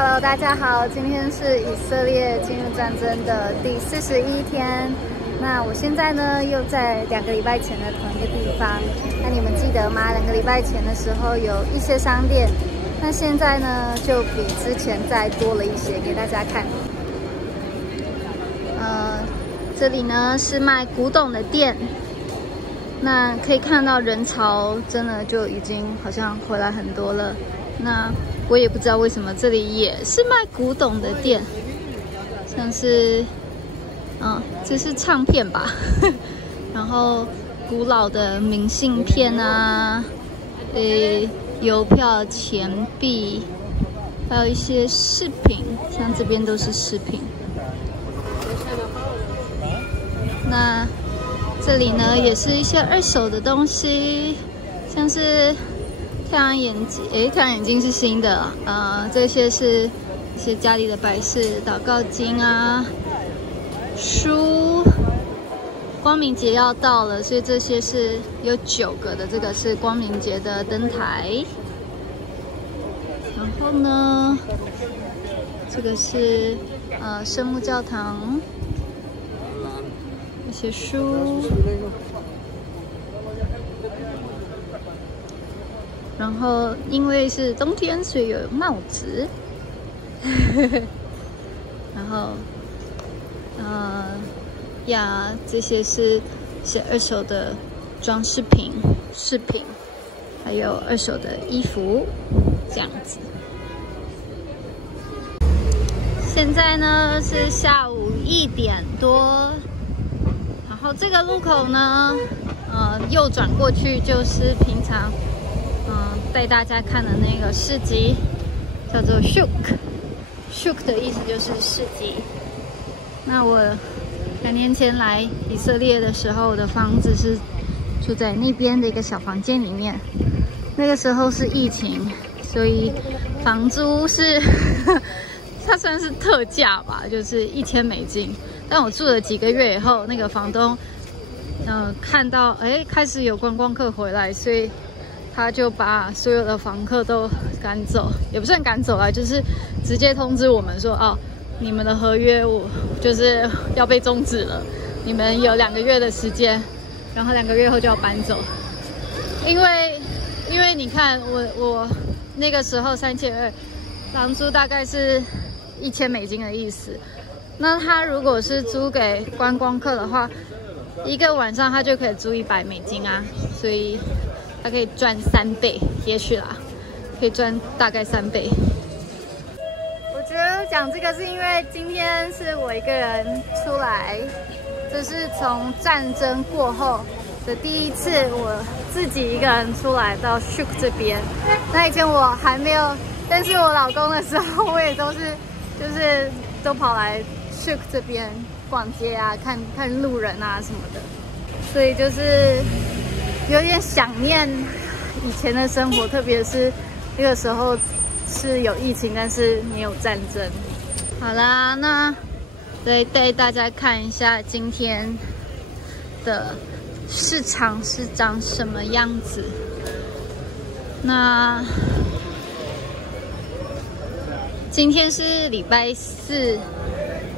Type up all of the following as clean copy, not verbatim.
Hello， 大家好，今天是以色列进入战争的第41天。那我现在呢，又在2个礼拜前的同一个地方。那你们记得吗？2个礼拜前的时候有一些商店，那现在呢，就比之前再多了一些，给大家看。这里呢是卖古董的店，那可以看到人潮真的就已经好像回来很多了。那我也不知道为什么这里也是卖古董的店，像是，这是唱片吧，然后古老的明信片啊，邮票、钱币，还有一些饰品，像这边都是饰品。那这里呢也是一些二手的东西，像是太阳眼镜，太阳眼镜是新的，这些是一些家里的摆饰、祷告经啊、书。光明节要到了，所以这些是有9个的，这个是光明节的灯台。然后呢，这个是圣母教堂，一些书。然后因为是冬天，所以有帽子。然后，这些是一些二手的装饰品、饰品，还有二手的衣服，这样子。现在呢是下午1点多，然后这个路口呢，右转过去就是平常。带大家看的那个市集叫做 Shuk 的意思就是市集。那我2年前来以色列的时候，我的房子是住在那边的一个小房间里面。那个时候是疫情，所以房租是它算是特价吧，就是$1000。但我住了几个月以后，那个房东看到开始有观光客回来，所以他就把所有的房客都赶走，也不算赶走啦，就是直接通知我们说，你们的合约我就是要被终止了，你们有2个月的时间，然后2个月后就要搬走。因为你看我那个时候3200，房租大概是$1000的意思。那他如果是租给观光客的话，1个晚上他就可以租$100啊，所以他可以赚3倍，也许啦，可以赚大概3倍。我觉得讲这个是因为今天是我一个人出来，就是从战争过后的第一次，我自己一个人出来到 Shuk 这边。那以前我还没有认识我老公的时候，我也就是都跑来 Shuk 这边逛街啊，看路人啊什么的，所以就是有点想念以前的生活，特别是那个时候是有疫情，但是没有战争。好啦，那再带大家看一下今天的市场是长什么样子。那今天是礼拜4，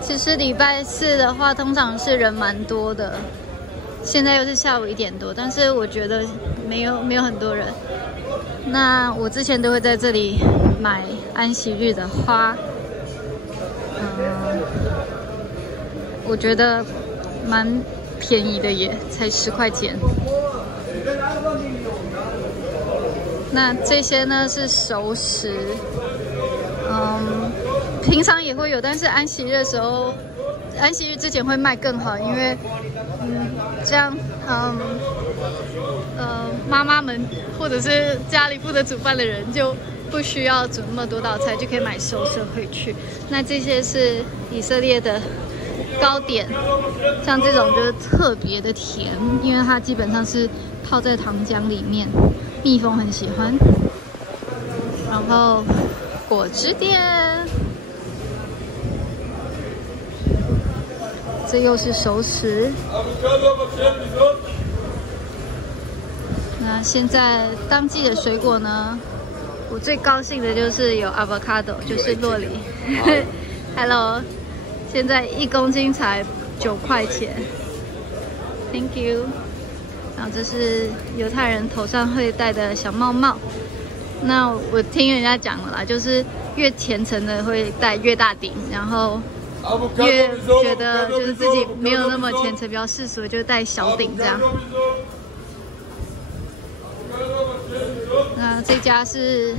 其实礼拜4的话，通常是人蛮多的。现在又是下午1点多，但是我觉得没有很多人。那我之前都会在这里买安息日的花，我觉得蛮便宜的耶，才10块钱。那这些呢是熟食，平常也会有，但是安息日的时候，安息日之前会卖更好，因为这样妈妈们或者是家里负责煮饭的人就不需要煮那么多道菜，就可以买熟食回去。那这些是以色列的糕点，像这种就是特别的甜，因为它基本上是泡在糖浆里面，蜜蜂很喜欢。然后果汁店，这又是熟食。那现在当季的水果呢，我最高兴的就是有 avocado， 就是酪梨。Hello， 现在1公斤才9块钱。Thank you。然后这是犹太人头上会戴的小帽帽。那我听人家讲的啦，就是越虔诚的会戴越大顶，然后越觉得就是自己没有那么虔诚，比较世俗，就戴小顶这样。那这家是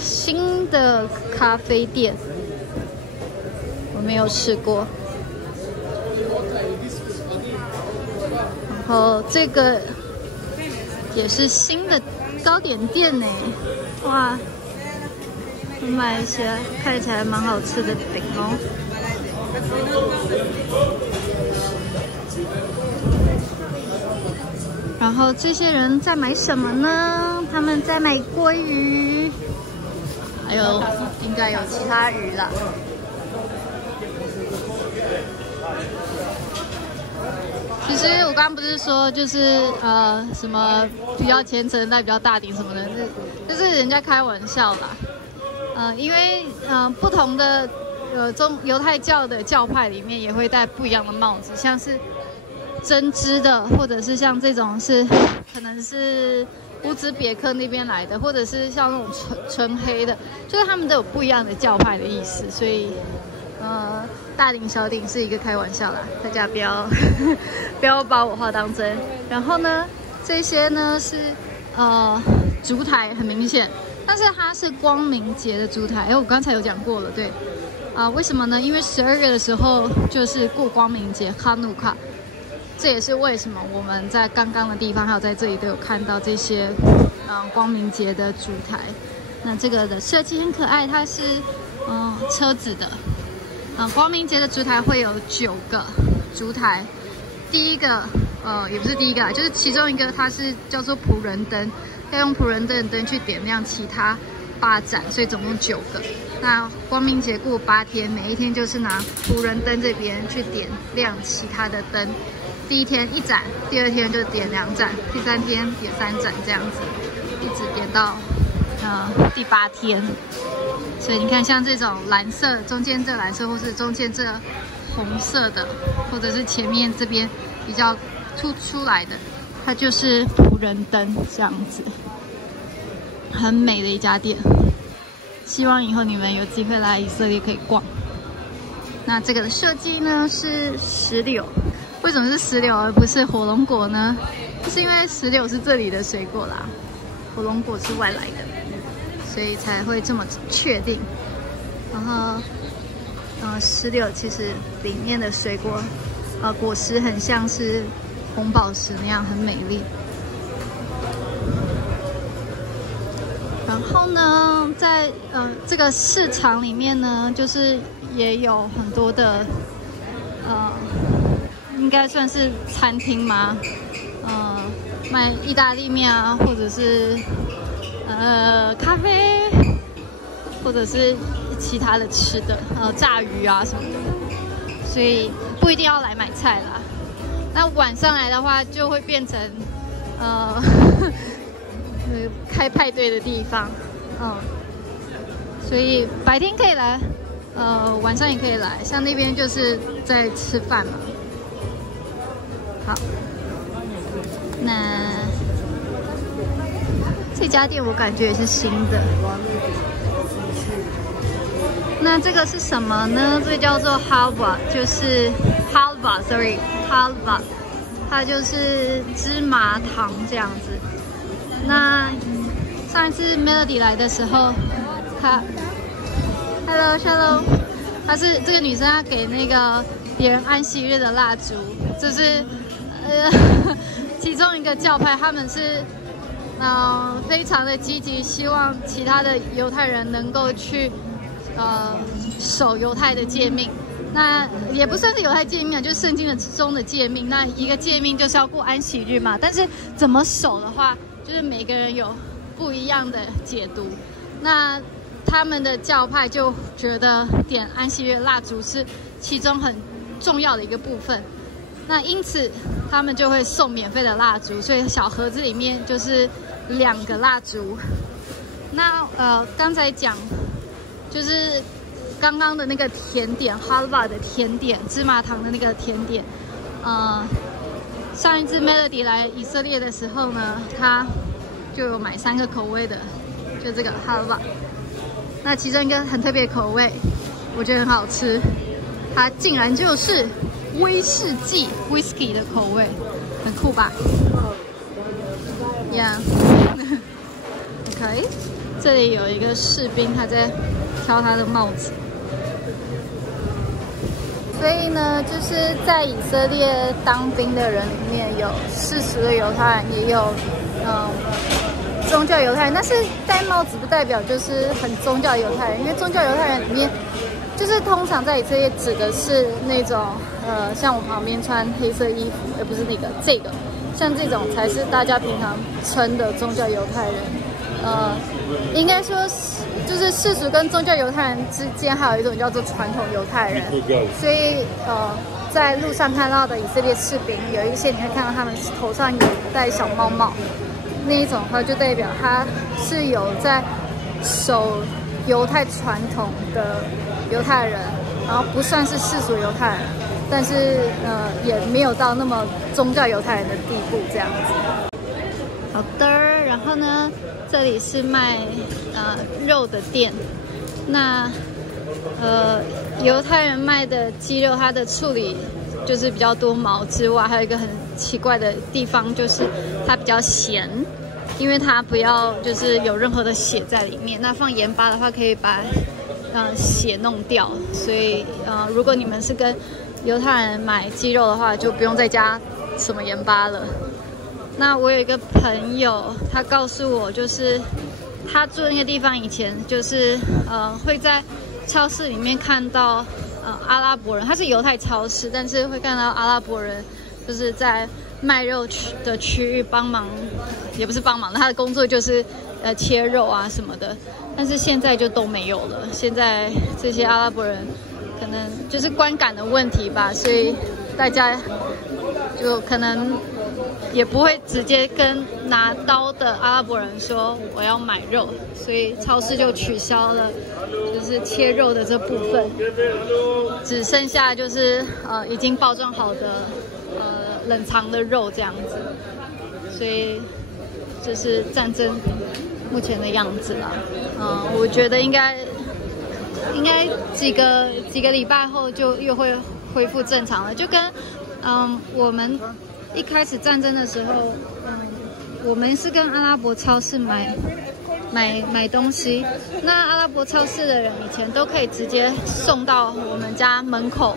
新的咖啡店，我没有吃过。然后这个也是新的糕点店呢，哇！我买一些看起来蛮好吃的饼哦。然后这些人在买什么呢？他们在买鲑鱼，还有应该有其他鱼啦。其实我刚刚不是说就是什么比较虔诚戴比较大顶什么的，就是人家开玩笑啦。因为不同的犹太教的教派里面也会戴不一样的帽子，像是针织的，或者是像这种是可能是乌兹别克那边来的，或者是像那种纯黑的，就是他们都有不一样的教派的意思，所以大顶小顶是一个开玩笑啦，大家不要不要把我话当真。然后呢，这些呢是烛台，很明显，但是它是光明节的烛台。我刚才有讲过了，对为什么呢？因为12月的时候就是过光明节哈努卡。这也是为什么我们在刚刚的地方还有在这里都有看到这些光明节的烛台。那这个的设计很可爱，它是车子的。光明节的烛台会有9个烛台，第一个也不是第一个啦，就是其中一个它是叫做仆人灯，要用仆人灯的灯去点亮其他8盏，所以总共9个。那光明节过8天，每一天就是拿仆人灯这边去点亮其他的灯。第1天1盏，第2天就点2盏，第3天点3盏，这样子，一直点到第8天。所以你看，像这种蓝色，中间这蓝色，或是中间这红色的，或者是前面这边比较凸出来的，它就是仆人灯这样子，很美的一家店。希望以后你们有机会来以色列可以逛。那这个的设计呢是石榴。为什么是石榴而不是火龙果呢？是因为石榴是这里的水果啦，火龙果是外来的，所以才会这么确定。然后，石榴其实里面的水果，果实很像是红宝石那样，很美丽。然后呢，在这个市场里面呢，就是也有很多的应该算是餐厅吗？卖意大利面啊，或者是咖啡，或者是其他的吃的，炸鱼啊什么的。所以不一定要来买菜啦。那晚上来的话，就会变成开派对的地方，所以白天可以来，晚上也可以来。像那边就是在吃饭嘛。好，那这家店我感觉也是新的。那这个是什么呢？这个叫做 halva， 就是halva， 它就是芝麻糖这样子。那上一次 Melody 来的时候，她 Hello， 她是这个女生，她给那个别人安息日的蜡烛，这是其中一个教派，他们是非常的积极，希望其他的犹太人能够去守犹太的诫命。那也不算是犹太诫命啊，就是圣经中的诫命。那一个诫命就是要过安息日嘛，但是怎么守的话，就是每个人有不一样的解读。那他们的教派就觉得点安息日蜡烛是其中很重要的一个部分。那因此他们就会送免费的蜡烛，所以小盒子里面就是2个蜡烛。那刚才讲就是刚刚的那个甜点 Halva 的甜点，芝麻糖的那个甜点，上一次 Melody 来以色列的时候呢，他就有买3个口味的，就这个 Halva。那其中一个很特别的口味，我觉得很好吃，它竟然就是威士忌 （whisky） 的口味，很酷吧 ？Yeah 。OK， 这里有一个士兵，他在挑他的帽子。所以呢，就是在以色列当兵的人里面，有40个犹太人，也有宗教犹太人。但是戴帽子不代表就是很宗教犹太人，因为宗教犹太人里面，就是通常在以色列指的是那种像我旁边穿黑色衣服，而不是这个，像这种才是大家平常称的宗教犹太人。应该说就是世俗跟宗教犹太人之间还有一种叫做传统犹太人，所以在路上看到的以色列士兵，有一些你会看到他们头上有戴小帽帽，那一种的话就代表他是有在守犹太传统的犹太人，然后不算是世俗犹太人，但是也没有到那么宗教犹太人的地步这样子。好的，然后呢，这里是卖肉的店。那犹太人卖的鸡肉，它的处理就是比较多毛之外，还有一个很奇怪的地方，就是它比较咸，因为它不要就是有任何的血在里面。那放盐巴的话，可以把血弄掉。所以如果你们是跟犹太人买鸡肉的话，就不用再加什么盐巴了。那我有一个朋友，他告诉我，就是他住的那个地方以前就是会在超市里面看到阿拉伯人，他是犹太超市，但是会看到阿拉伯人就是在卖肉的区域帮忙，也不是帮忙，他的工作就是切肉啊什么的。但是现在就都没有了，现在这些阿拉伯人可能就是观感的问题吧，所以大家就可能也不会直接跟拿刀的阿拉伯人说我要买肉，所以超市就取消了就是切肉的这部分，只剩下就是已经包装好的冷藏的肉这样子，所以就是战争目前的样子啦。我觉得应该几个礼拜后就又会恢复正常了，就跟我们一开始战争的时候，我们是跟阿拉伯超市买东西，那阿拉伯超市的人以前都可以直接送到我们家门口。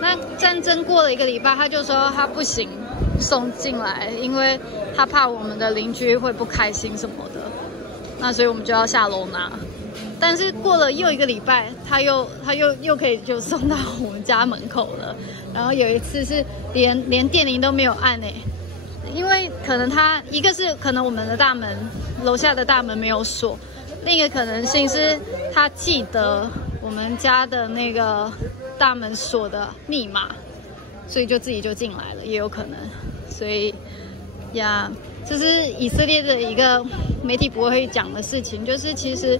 那战争过了1个礼拜，他就说他不行送进来，因为他怕我们的邻居会不开心什么的。那所以我们就要下楼拿。但是过了又1个礼拜，他又可以就送到我们家门口了。然后有一次是连电铃都没有按因为可能一个是可能我们的大门楼下的大门没有锁，另一个可能性是他记得我们家的那个大门锁的密码，所以就自己就进来了，也有可能。所以就是以色列的一个媒体不会讲的事情，就是其实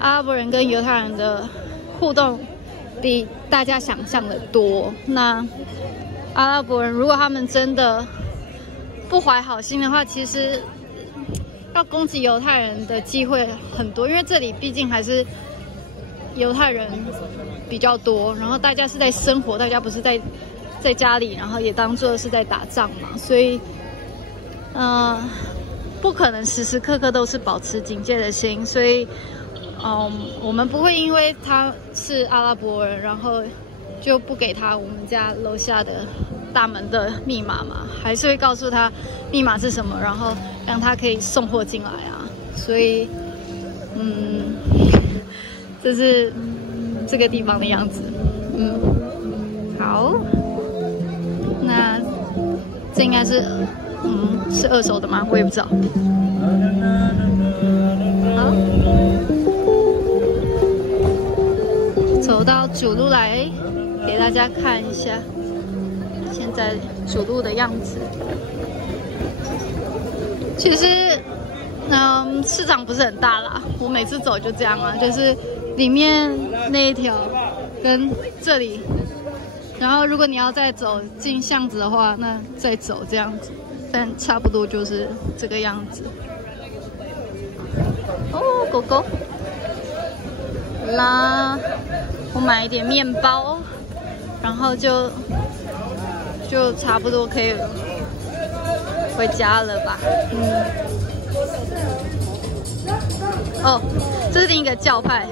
阿拉伯人跟犹太人的互动比大家想象的多。那阿拉伯人如果他们真的不怀好心的话，其实要攻击犹太人的机会很多，因为这里毕竟还是犹太人比较多，然后大家是在生活，大家不是在家里，然后也当作是在打仗嘛，所以不可能时时刻刻都是保持警戒的心，所以我们不会因为他是阿拉伯人，然后就不给他我们家楼下的大门的密码嘛，还是会告诉他密码是什么，然后让他可以送货进来啊。所以这是这个地方的样子。好，那这应该是是二手的吗？我也不知道。好，走到主路来给大家看一下现在主路的样子。其实市场不是很大啦，我每次走就这样啊，就是里面那一条跟这里，然后如果你要再走进巷子的话，那再走这样子，但差不多就是这个样子。哦，狗狗，啦，我买一点面包，然后就差不多可以回家了吧？哦，这是另一个教派，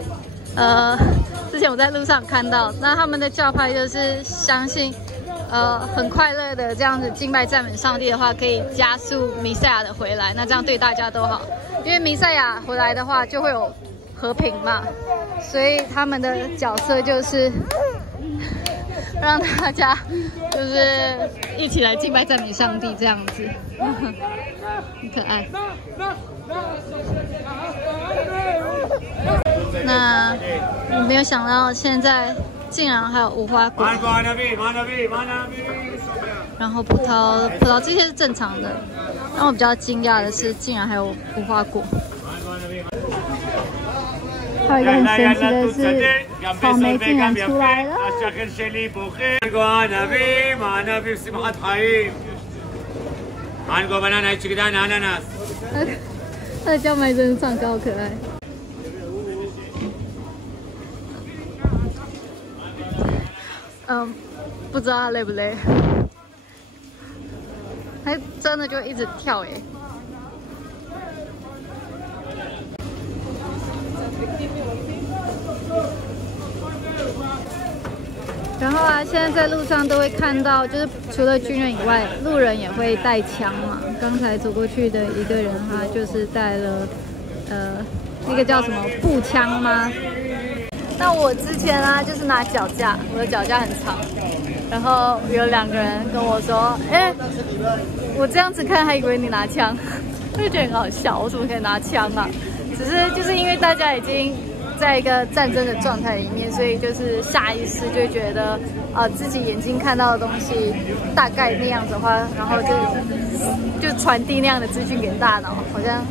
之前我在路上看到，那他们的教派就是相信，很快乐的这样子敬拜赞美上帝的话，可以加速弥赛亚的回来，那这样对大家都好，因为弥赛亚回来的话就会有和平嘛，所以他们的角色就是让大家就是一起来敬拜赞美上帝这样子，很可爱。那我没有想到现在竟然还有无花果，然后葡萄这些是正常的。让我比较惊讶的是，竟然还有无花果。还有一个很神奇的是，草莓竟然出来了。它的叫卖声唱歌好可爱。不知道它累不累，它真的就一直跳耶。然后啊，现在在路上都会看到，就是除了军人以外，路人也会带枪嘛。刚才走过去的一个人，他就是带了那个叫什么步枪吗？那我之前啊，就是拿脚架，我的脚架很长，然后有2个人跟我说，我这样子看还以为你拿枪，我就觉得很好笑，我怎么可以拿枪啊？只是就是因为大家已经在一个战争的状态里面，所以就是下意识就会觉得，自己眼睛看到的东西大概那样子的话，然后就传递那样的资讯给大脑，好像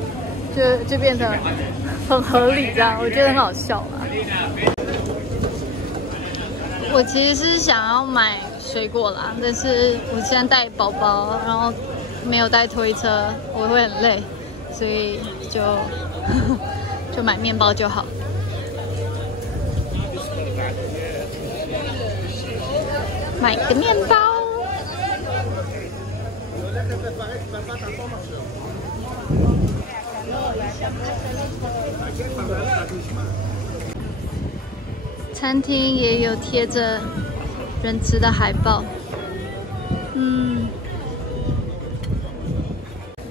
就变得很合理这样，我觉得很好笑啊。我其实是想要买水果啦，但是我现在带宝宝，然后没有带推车，我会很累，所以就买面包就好。买个面包。餐厅也有贴着仁慈的海报。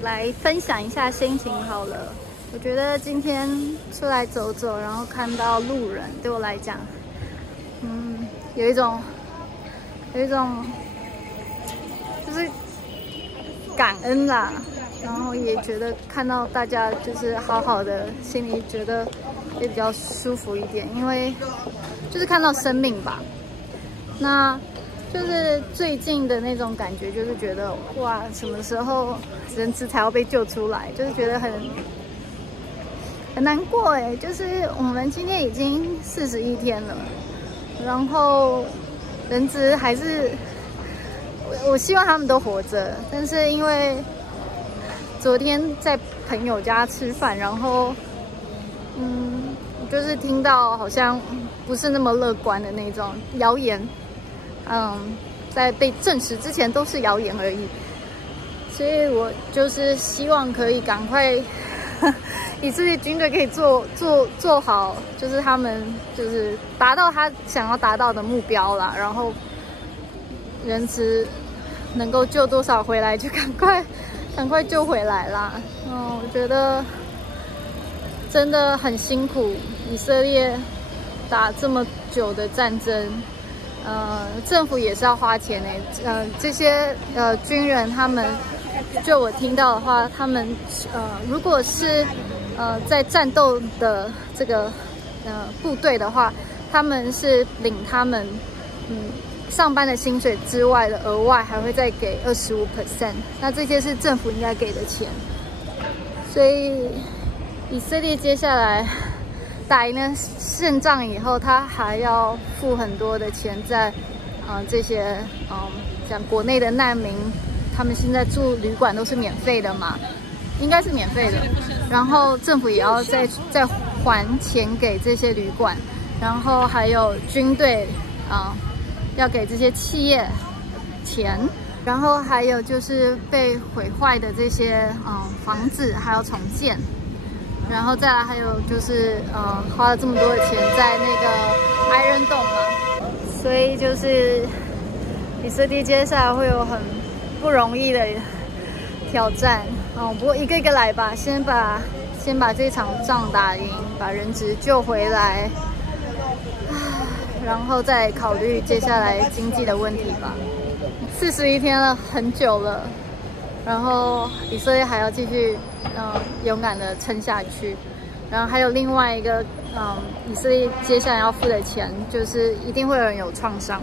来分享一下心情好了。我觉得今天出来走走，然后看到路人，对我来讲，有一种就是感恩啦，然后也觉得看到大家就是好好的，心里觉得也比较舒服一点，因为就是看到生命吧。那就是最近的那种感觉，就是觉得哇，什么时候人质才要被救出来？就是觉得很难过哎。就是我们今天已经41天了，然后人质还是我希望他们都活着，但是因为昨天在朋友家吃饭，然后就是听到好像不是那么乐观的那种谣言，在被证实之前都是谣言而已，所以我就是希望可以赶快以色列军队可以做好，就是他们就是达到他想要达到的目标啦，然后人质能够救多少回来就赶快救回来啦。我觉得真的很辛苦，以色列打这么久的战争，政府也是要花钱的。这些军人他们，就我听到的话，他们如果是在战斗的这个部队的话，他们是领他们上班的薪水之外的额外还会再给25%，那这些是政府应该给的钱。所以以色列接下来打赢了胜仗以后，他还要付很多的钱在这些像国内的难民，他们现在住旅馆都是免费的嘛，应该是免费的。然后政府也要再还钱给这些旅馆，然后还有军队要给这些企业钱，然后还有就是被毁坏的这些房子还要重建，然后再来还有就是花了这么多的钱在那个Iron Dome嘛，所以就是以色列接下来会有很不容易的挑战。不过一个一个来吧，先把这场仗打赢，把人质救回来，然后再考虑接下来经济的问题吧。41天了，很久了，然后以色列还要继续勇敢的撑下去。然后还有另外一个以色列接下来要付的钱，就是一定会有人有创伤。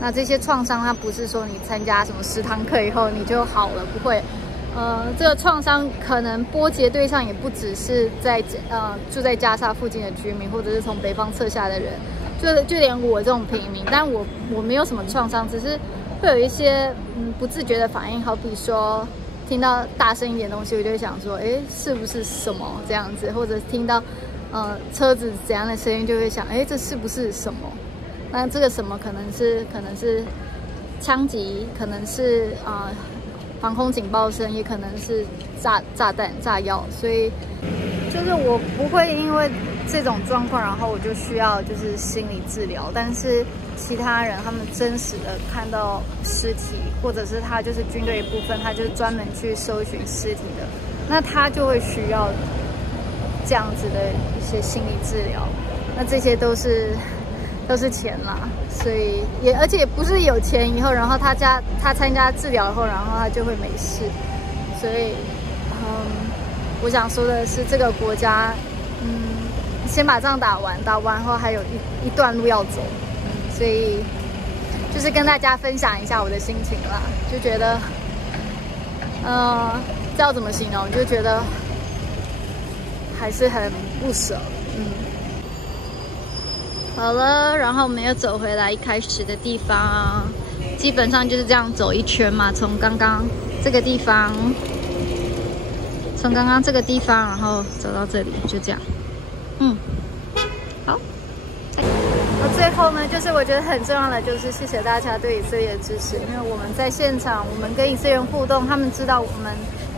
那这些创伤，它不是说你参加什么10堂课以后你就好了，不会。这个创伤可能波及对象也不只是住在加沙附近的居民，或者是从北方撤下的人，就连我这种平民，但我没有什么创伤，只是会有一些不自觉的反应，好比说听到大声一点东西，我就会想说，是不是什么这样子，或者听到车子怎样的声音，就会想，这是不是什么？那这个什么可能是枪击，可能是防空警报声，也可能是炸弹、炸药，所以就是我不会因为这种状况，然后我就需要就是心理治疗。但是其他人他们真实的看到尸体，或者是他就是军队一部分，他就是专门去搜寻尸体的，那他就会需要这样子的一些心理治疗。那这些都是钱啦，所以而且也不是有钱以后，然后他参加治疗后，然后他就会没事。所以我想说的是，这个国家先把仗打完后还有一段路要走，所以就是跟大家分享一下我的心情啦，就觉得这要怎么形容，就觉得还是很不舍。好了，然后我们又走回来一开始的地方，基本上就是这样走一圈嘛，从刚刚这个地方，然后走到这里，就这样。好。最后呢，就是我觉得很重要的就是谢谢大家对以色列的支持，因为我们在现场，我们跟以色列人互动，他们知道我们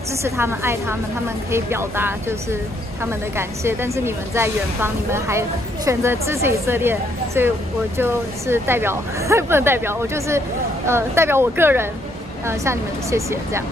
支持他们、爱他们，他们可以表达就是他们的感谢。但是你们在远方，你们还选择支持以色列，所以我就是不能代表，我就是代表我个人向你们谢谢这样。